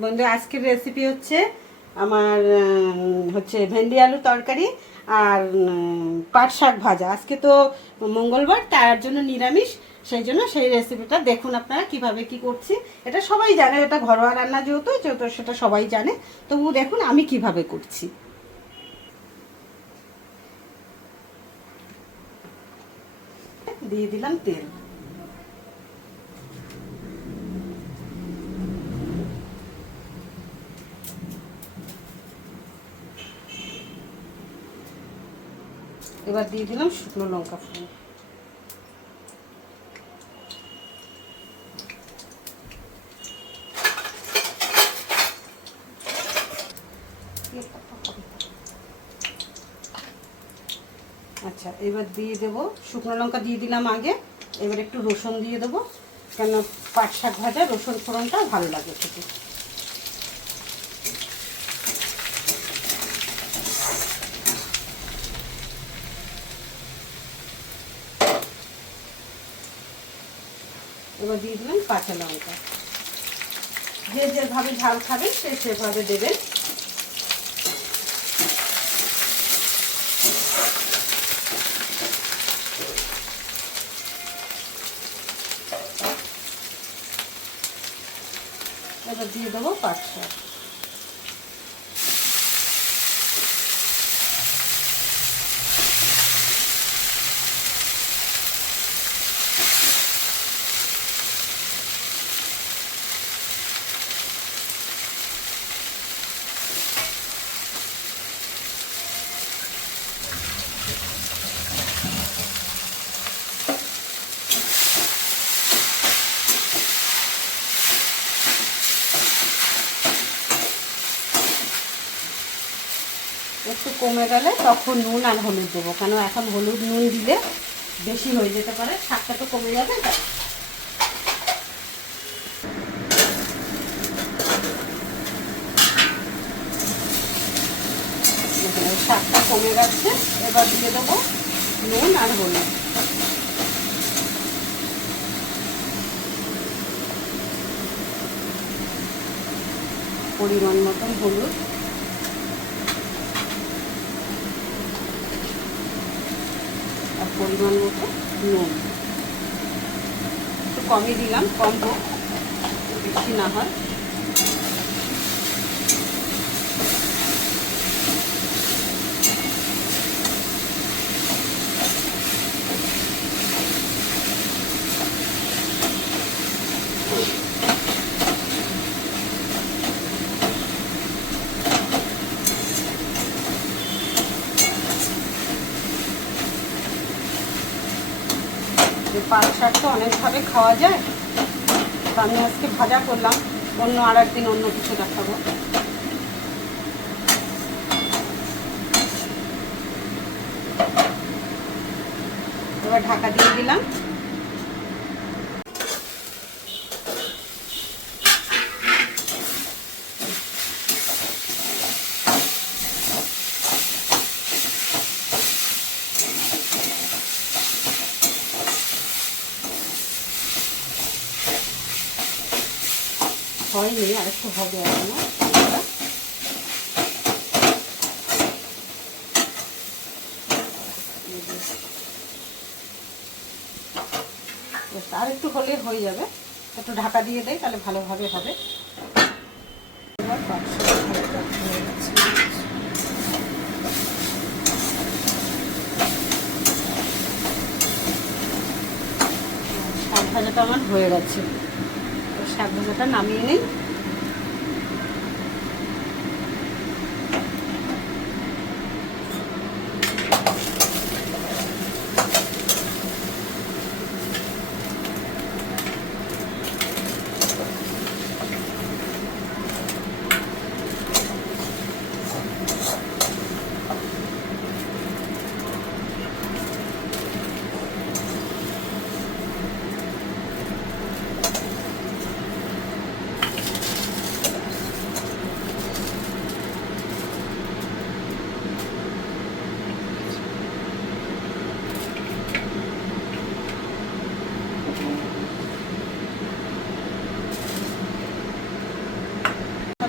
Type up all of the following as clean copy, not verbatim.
বন্ধু, আজকের রেসিপি হচ্ছে আমার হচ্ছে ভেন্ডি আলু তরকারি আর পাট শাক ভাজা। আজকে তো মঙ্গলবার, তার জন্য নিরামিষ। সেই জন্য সেই রেসিপিটা দেখুন আপনারা কিভাবে কি করছি। এটা সবাই জানে, এটা ঘরোয়া রান্না যেহেতু যেহেতু সেটা সবাই জানে। তবু দেখুন আমি কিভাবে করছি। দিয়ে দিলাম তেল। এবার দিয়ে দিলাম শুকনো লঙ্কা ফোড়ন। আচ্ছা, এবার দিয়ে দেবো শুকনো লঙ্কা দিয়ে দিলাম আগে। এবার একটু রসুন দিয়ে দেবো, কেন পাট শাক ভাজা রসুন ফোড়নটা ভালো লাগে খেতে। এবার দিয়ে দিলাম কাঁচা লঙ্কা। যে যেভাবে ঝাল খাবে সে সেভাবে দেবেন। এবার দিয়ে দেবো পাট শাক। একটু কমে গেলে তখন নুন আর হলুদ দেবো, কেন এখন হলুদ নুন দিলে বেশি হয়ে যেতে পারে, শাকটা তো কমে যাবে। শাকটা কমে গেছে, এবার দিয়ে দেবো নুন আর হলুদ। পরিমাণ মতন হলুদ আর পরিমাণ মতো নুন। একটু কমই দিলাম, কম হোক, বেশি না হয়। পাট শাক তো অনেকভাবে খাওয়া যায়, তো আমি আজকে ভাজা করলাম, অন্য আর একদিন অন্য কিছু দেখাবো। এবার ঢাকা দিয়ে দিলাম। হয়নি, আর একটু হবে এখনো। আর একটু হলে হয়ে যাবে, একটু ঢাকা দিয়ে দেয় তাহলে ভালোভাবে হবে। শাক ভাজাটা আমার হয়ে গেছে, শাক ভাজাটা নামিয়ে নিই।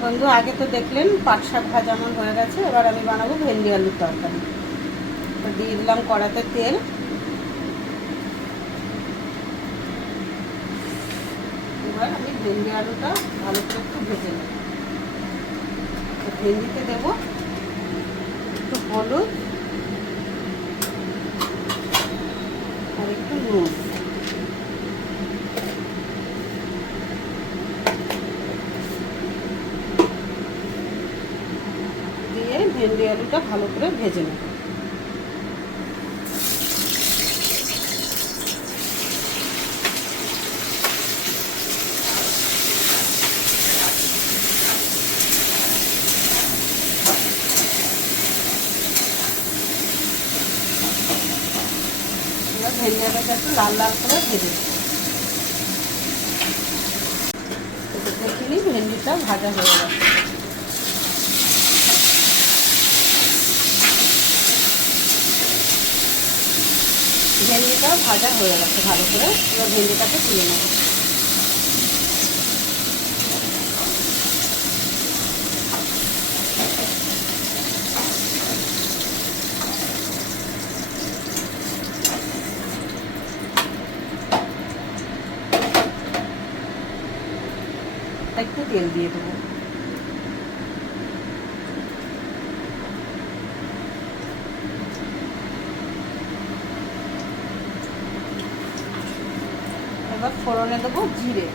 বন্ধু, আগে তো দেখলেন পাট শাক ভাজা আমার হয়ে গেছে। এবার আমি বানাবো ভেন্ডি আলুর তরকারি। তো দিয়ে দিলাম কড়াতে তেল। এবার আমি ভেন্ডি আলুটা ভালো করে একটু ভেজে নেব। তো ভেন্ডিতে দেবো একটু হলুদ আর একটু নুন। দিয়ে ভেন্ডি আলুটা ভালো করে ভেজে নেব। এবার ভেন্ডি আলুটা একটু লাল লাল করে ভেজে নেব। দেখে নিই ভেন্ডিটা ভাজা হয়ে গেছে। ভেন্ডিটা ভাজা হয়ে গেছে ভালো করে। এবার ভেন্ডিটাকে তুলে নেব। একটু তেল দিয়ে দেবো। এবার ফোড়নে দেবো জিরে।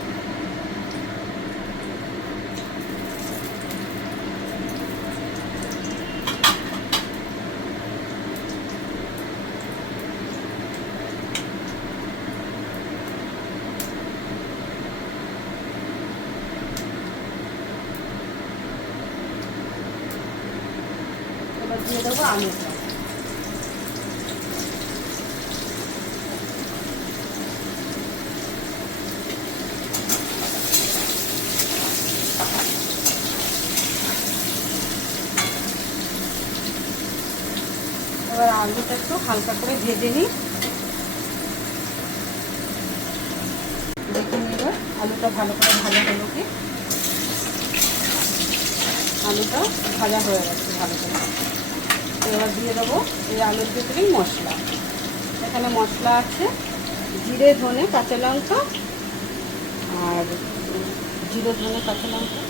এবার দিয়ে দেবো আলুটা। এবার আলুটা একটু হালকা করে ভেজে নিই। দেখুন এবার আলুটা ভালো করে ভাজা হলো কি। আলুটা ভাজা হয়ে গেছে ভালো করে। এবার দিয়ে দেবো এই আলুর ভিতরেই মশলা। এখানে মশলা আছে জিরে, ধনে, কাঁচা লঙ্কা আর জিরে, ধনে, কাঁচা লঙ্কা।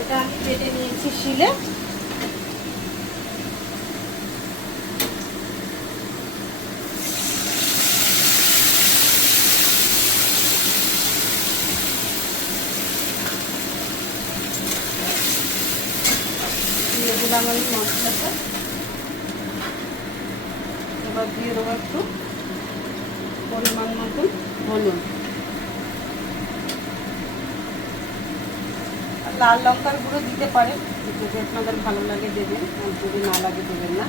এটা আমি বেটে নিয়েছি শিলে। দিয়ে দিলাম আমি মশলাটা। এবার দিয়ে দেবো একটু পরিমাণ মতন হলুদ। লাল লঙ্কার গুঁড়ো দিতে পারেন, যদি আপনাদের ভালো লাগে দেবেন, আর যদি না লাগে দেবেন না।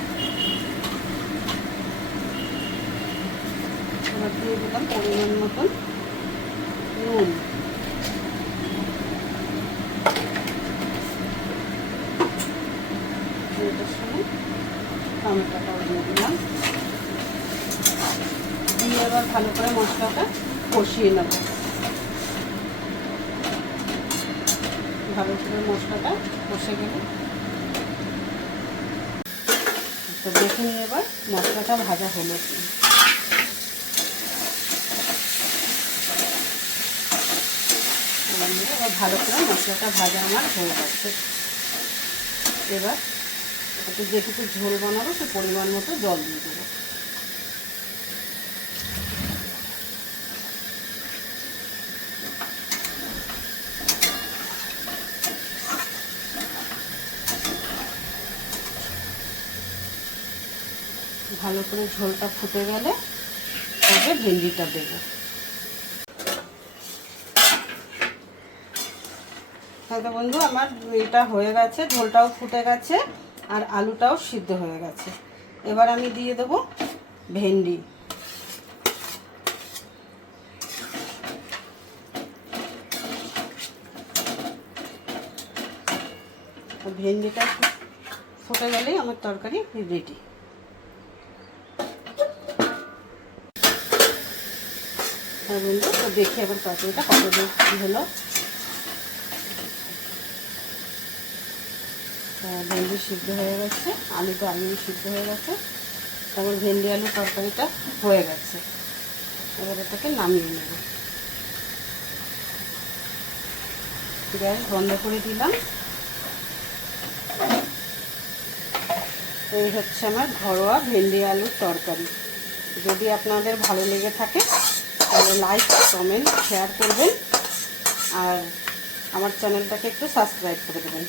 এবার দিয়ে দিলাম পরিমাণ মতন নুন। এটার সঙ্গে টমেটোটাও দিয়ে দিলাম। দিয়ে এবার ভালো করে মশলাটা কষিয়ে নেব। ভালো করে মশলাটা কষে গেলে তো দেখে নিয়ে এবার মশলাটা ভাজা হলো কি। এবার ভালো করে মশলাটা ভাজা আমার হয়ে যাচ্ছে। এবার একটু যেটুকু ঝোল বানাবো সে পরিমাণ মতো জল দিয়ে দেবো। ভালো করে ঝোলটা ফুটে গেলে তবে ভেন্ডিটা দেবো। তাহলে বন্ধু আমার এটা হয়ে গেছে, ঝোলটাও ফুটে গেছে আর আলুটাও সিদ্ধ হয়ে গেছে। এবার আমি দিয়ে দেবো ভেন্ডি। ভেন্ডিটা ফুটে গেলেই আমার তরকারি রেডি। আর বন্ধু তো দেখি এবার তরকারিটা কত দূর কী হলো। ভেন্ডি সিদ্ধ হয়ে গেছে, আলু সিদ্ধ হয়ে গেছে, তারপর ভেন্ডি আলু তরকারিটা হয়ে গেছে। এবার এটাকে নামিয়ে নেব। গ্যাস বন্ধ করে দিলাম। এই হচ্ছে আমার ঘরোয়া ভেন্ডি আলুর তরকারি। যদি আপনাদের ভালো লেগে থাকে তাহলে লাইক, কমেন্ট, শেয়ার করবেন আর আমার চ্যানেলটাকে একটু সাবস্ক্রাইব করে দেবেন।